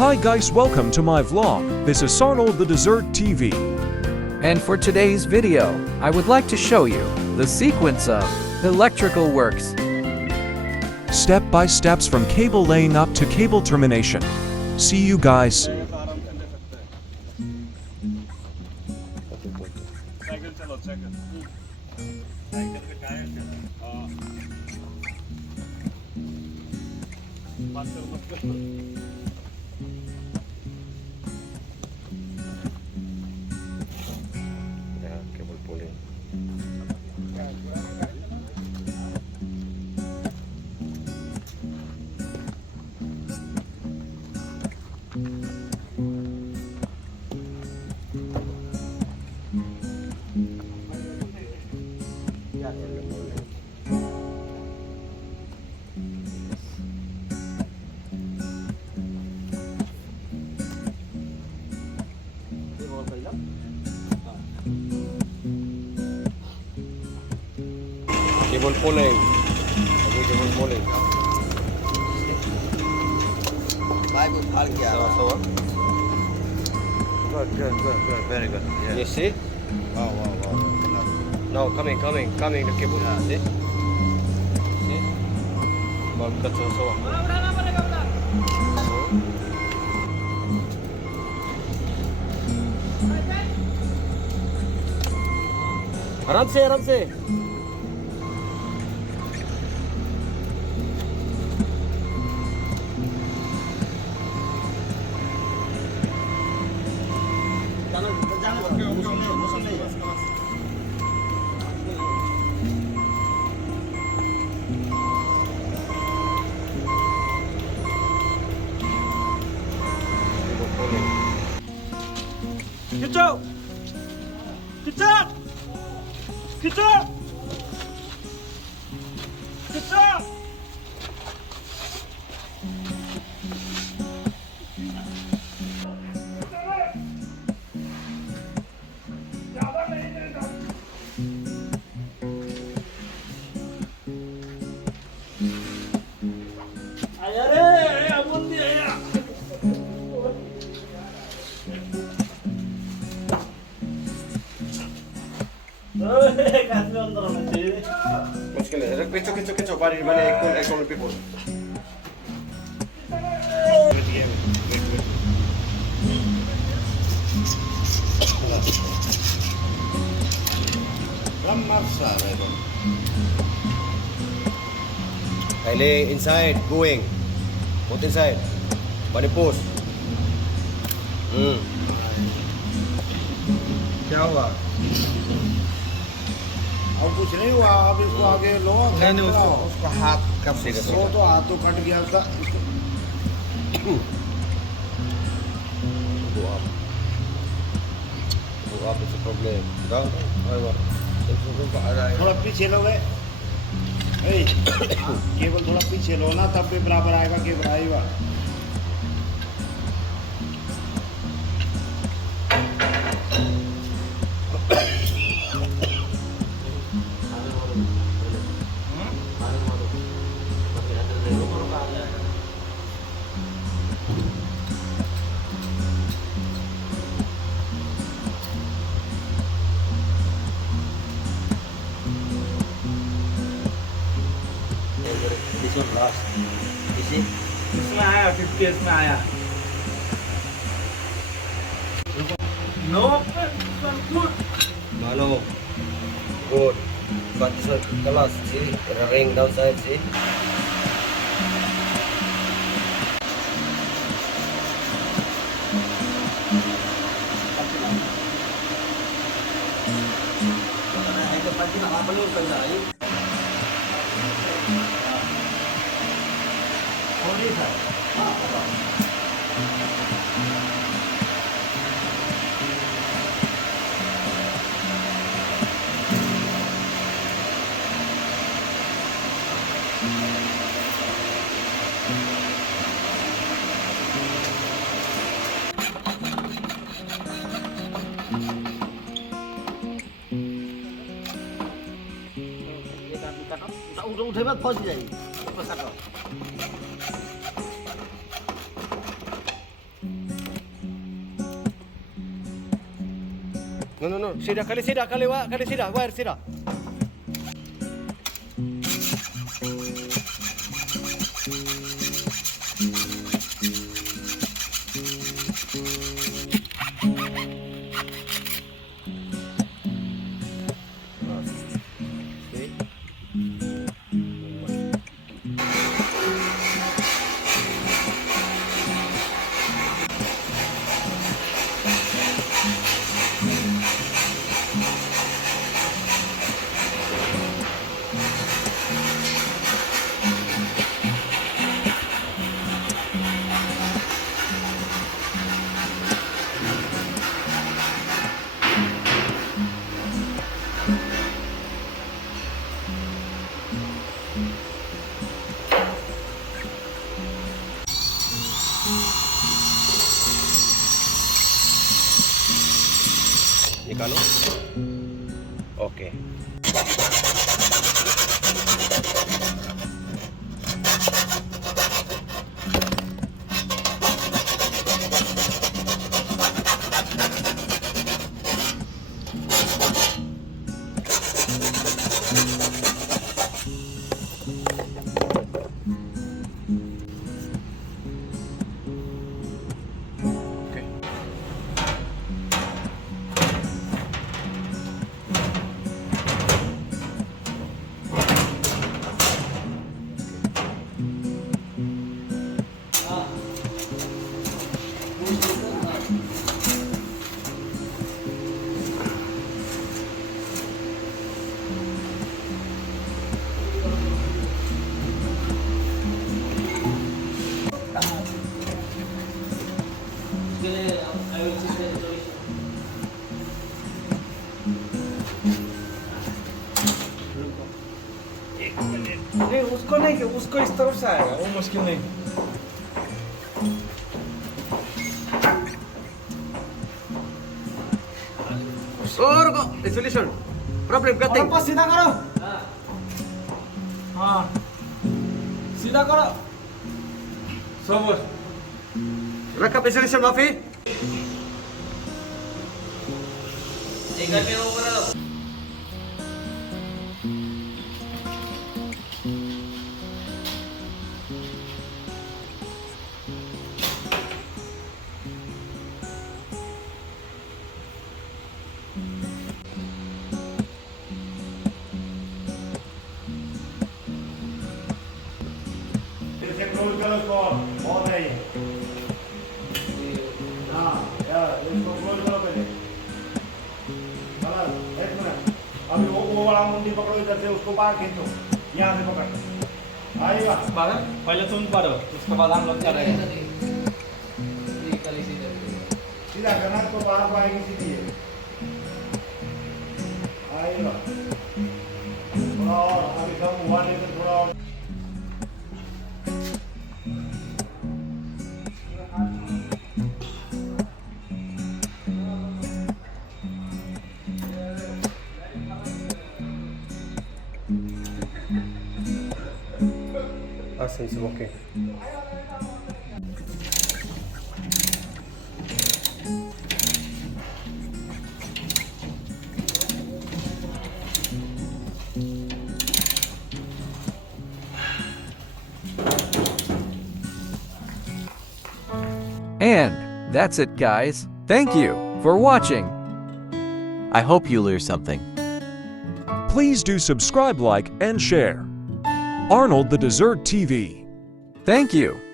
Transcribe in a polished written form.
Hi guys, welcome to my vlog. This is Arnold the Desert TV. And for today's video, I would like to show you the sequence of electrical works. Step by steps from cable laying up to cable termination. See you guys. Cable pulling. Cable pulling. Okay, cable pulling. So, Good. Very good. Yeah. you see? Wow. No, coming the cable. See? See? Bagkat so. आराम से मुश्किल है खिंचो बारी मैंने एक कौन पे बोल पहले inside going put inside body post क्या हुआ? अब कुछ नहीं हुआ. अब इसको आगे लो. नहीं, उसको हाथ कब से सीधा. तो हाथ तो कट गया था. Go up is a problem. Down. थोड़ा पीछे लो गए. केवल थोड़ा पीछे लो ना, तब भी बराबर आएगा. केवल आएगा. This one last. You see? इसमें आया 50 में आया no good Malo. Good. But this one the last. See? The ring downside. See? उठेबा फंस जाई. No. Sida, kaliwa, kalisida, wire sida. Nikano? Okay. नहीं उसको नहीं कि उसको इस तरफ से आएगा वो मुश्किल नहीं Oh, ruko. Solution. Problem cutting. और सीधा करो हाँ सीधा करो सबूत Rakap solution, Mafi. इसे क्लोज करो इसको बहुत है ये हाँ यार इसको क्लोज करो पहले बस एक मिनट अभी वो वाला मुंडी पकड़ो इधर से उसको बाहर खींचो यहाँ से पकड़ आएगा पहले तुम करो उसके बाद हम लोग करेंगे सीधा करना इसको बाहर पाएगी सीधी है आएगा थोड़ा और अभी कम हुआ नहीं तो थोड़ा और Seems okay. And that's it, guys. Thank you for watching. I hope you learned something. Please do subscribe, like, and share. Arnold the Dessert TV. Thank you.